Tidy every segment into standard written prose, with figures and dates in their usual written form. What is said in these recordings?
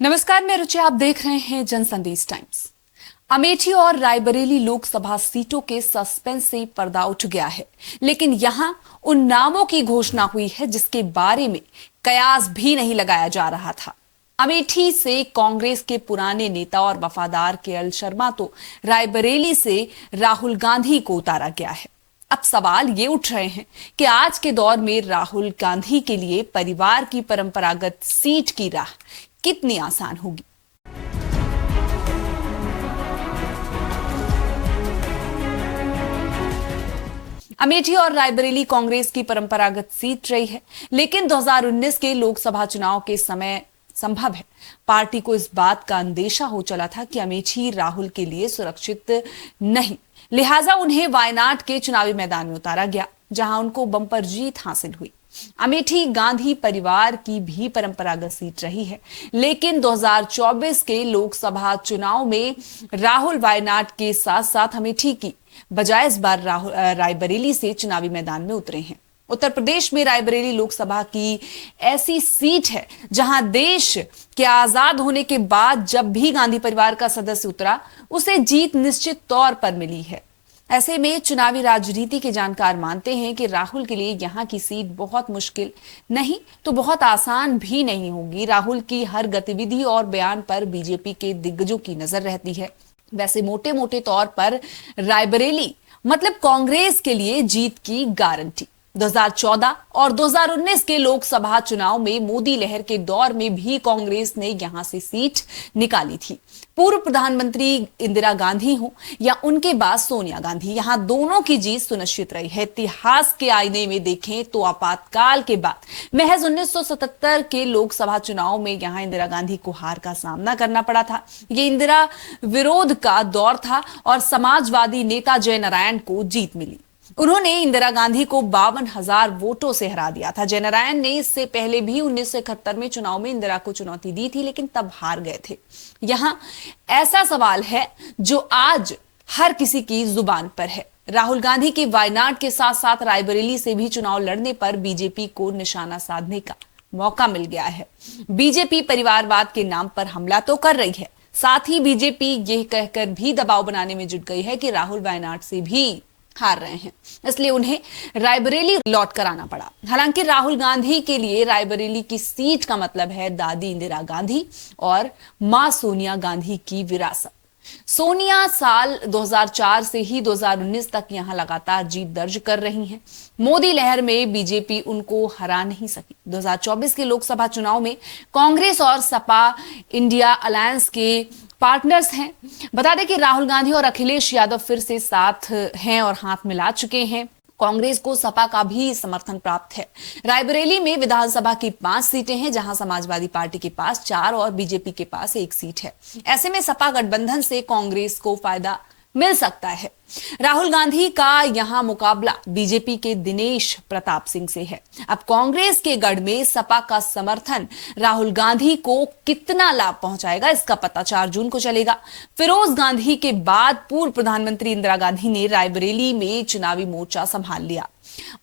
नमस्कार, मैं रुचि। आप देख रहे हैं जन संदेश टाइम्स। अमेठी और रायबरेली लोकसभा सीटों के सस्पेंस से पर्दा उठ गया है, लेकिन यहां उन नामों की घोषणा हुई है जिसके बारे में कयास भी नहीं लगाया जा रहा था। अमेठी से कांग्रेस के पुराने नेता और वफादार केएल शर्मा तो रायबरेली से राहुल गांधी को उतारा गया है। अब सवाल ये उठ रहे हैं कि आज के दौर में राहुल गांधी के लिए परिवार की परंपरागत सीट की राह कितनी आसान होगी। अमेठी और रायबरेली कांग्रेस की परंपरागत सीट रही है, लेकिन 2019 के लोकसभा चुनाव के समय संभव है पार्टी को इस बात का अंदेशा हो चला था कि अमेठी राहुल के लिए सुरक्षित नहीं, लिहाजा उन्हें वायनाड के चुनावी मैदान में उतारा गया, जहां उनको बंपर जीत हासिल हुई। अमेठी गांधी परिवार की भी परंपरागत सीट रही है, लेकिन 2024 के लोकसभा चुनाव में राहुल वायनाड के साथ साथ अमेठी की बजाय इस बार राहुल रायबरेली से चुनावी मैदान में उतरे हैं। उत्तर प्रदेश में रायबरेली लोकसभा की ऐसी सीट है जहां देश के आजाद होने के बाद जब भी गांधी परिवार का सदस्य उतरा, उसे जीत निश्चित तौर पर मिली है। ऐसे में चुनावी राजनीति के जानकार मानते हैं कि राहुल के लिए यहां की सीट बहुत मुश्किल नहीं तो बहुत आसान भी नहीं होगी। राहुल की हर गतिविधि और बयान पर बीजेपी के दिग्गजों की नजर रहती है। वैसे मोटे मोटे तौर पर रायबरेली मतलब कांग्रेस के लिए जीत की गारंटी। 2014 और 2019 के लोकसभा चुनाव में मोदी लहर के दौर में भी कांग्रेस ने यहां से सीट निकाली थी। पूर्व प्रधानमंत्री इंदिरा गांधी हो या उनके बाद सोनिया गांधी, यहां दोनों की जीत सुनिश्चित रही है। इतिहास के आईने में देखें तो आपातकाल के बाद महज 1977 के लोकसभा चुनाव में यहां इंदिरा गांधी को हार का सामना करना पड़ा था। ये इंदिरा विरोध का दौर था और समाजवादी नेता जयनारायण को जीत मिली। उन्होंने इंदिरा गांधी को 52,000 वोटों से हरा दिया था। जयनारायण ने इससे पहले भी 1971 में चुनाव में इंदिरा को चुनौती दी थी, लेकिन तब हार गए थे। यहां ऐसा सवाल है जो आज हर किसी की जुबान पर है। राहुल गांधी के वायनाड के साथ साथ रायबरेली से भी चुनाव लड़ने पर बीजेपी को निशाना साधने का मौका मिल गया है। बीजेपी परिवारवाद के नाम पर हमला तो कर रही है, साथ ही बीजेपी यह कहकर भी दबाव बनाने में जुट गई है कि राहुल वायनाड से भी हार रहे हैं, इसलिए उन्हें रायबरेली लौट कर आना पड़ा। हालांकि राहुल गांधी के लिए रायबरेली की सीट का मतलब है दादी इंदिरा गांधी और मां सोनिया गांधी की विरासत। सोनिया साल 2004 से ही 2019 तक यहां लगातार जीत दर्ज कर रही हैं। मोदी लहर में बीजेपी उनको हरा नहीं सकी। 2024 के लोकसभा चुनाव में कांग्रेस और सपा इंडिया अलायंस के पार्टनर्स हैं। बता दें कि राहुल गांधी और अखिलेश यादव फिर से साथ हैं और हाथ मिला चुके हैं। कांग्रेस को सपा का भी समर्थन प्राप्त है। रायबरेली में विधानसभा की 5 सीटें हैं, जहां समाजवादी पार्टी के पास 4 और बीजेपी के पास 1 सीट है। ऐसे में सपा गठबंधन से कांग्रेस को फायदा मिल सकता है। राहुल गांधी का यहां मुकाबला बीजेपी के दिनेश प्रताप सिंह से है। अब कांग्रेस के गढ़ में सपा का समर्थन राहुल गांधी को कितना लाभ पहुंचाएगा, इसका पता 4 जून को चलेगा। फिरोज गांधी के बाद पूर्व प्रधानमंत्री इंदिरा गांधी ने रायबरेली में चुनावी मोर्चा संभाल लिया।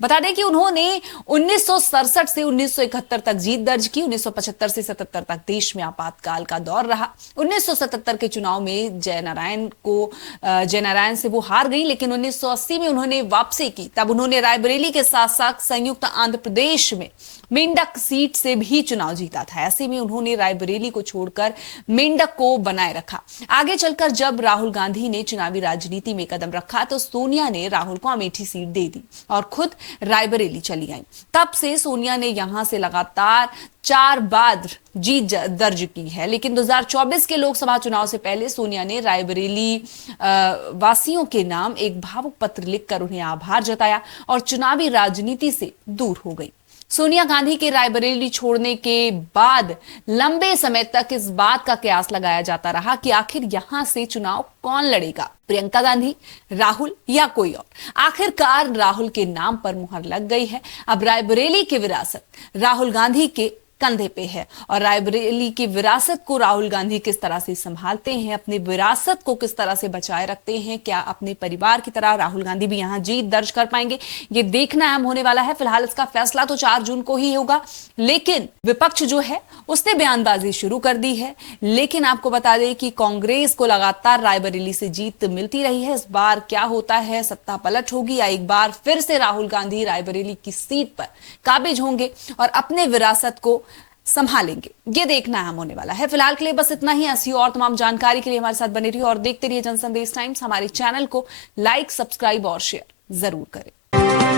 बता दें कि उन्होंने 1967 से 1971 तक जीत दर्ज की। 1975 से 77 तक देश में आपातकाल का दौर रहा। 1977 के चुनाव में जयनारायण से वो हार गई, लेकिन 1980 में उन्होंने वापसी की। तब उन्होंने रायबरेली के साथ साथ संयुक्त आंध्र प्रदेश में मेंढक सीट से भी चुनाव जीता था। ऐसे में उन्होंने रायबरेली को छोड़कर मेंढक को बनाए रखा। आगे चलकर जब राहुल गांधी ने चुनावी राजनीति में कदम रखा तो सोनिया ने राहुल को अमेठी सीट दे दी और खुद रायबरेली चली आई। तब से सोनिया ने यहां से लगातार 4 बार जीत दर्ज की है। लेकिन 2024 के लोकसभा चुनाव से पहले सोनिया ने रायबरेली वासियों के नाम एक भावुक पत्र लिखकर उन्हें आभार जताया और चुनावी राजनीति से दूर हो गई। सोनिया गांधी के रायबरेली छोड़ने के बाद लंबे समय तक इस बात का कयास लगाया जाता रहा कि आखिर यहां से चुनाव कौन लड़ेगा, प्रियंका गांधी, राहुल या कोई और। आखिरकार राहुल के नाम पर मुहर लग गई है। अब रायबरेली की विरासत राहुल गांधी के कंधे पे है और रायबरेली की विरासत को राहुल गांधी किस तरह से संभालते हैं, अपनी विरासत को किस तरह से बचाए रखते हैं, क्या अपने परिवार की तरह राहुल गांधी भी यहां जीत दर्ज कर पाएंगे, ये देखना अहम होने वाला है। फिलहाल इसका फैसला तो 4 जून को ही होगा, लेकिन विपक्ष जो है उसने बयानबाजी शुरू कर दी है। लेकिन आपको बता दें कि कांग्रेस को लगातार रायबरेली से जीत मिलती रही है। इस बार क्या होता है, सत्ता पलट होगी या एक बार फिर से राहुल गांधी रायबरेली की सीट पर काबिज होंगे और अपने विरासत को संभालेंगे, ये देखना अहम होने वाला है। फिलहाल के लिए बस इतना ही। ऐसी और तमाम जानकारी के लिए हमारे साथ बने रहिए और देखते रहिए जनसंदेश टाइम्स। हमारे चैनल को लाइक, सब्सक्राइब और शेयर जरूर करें।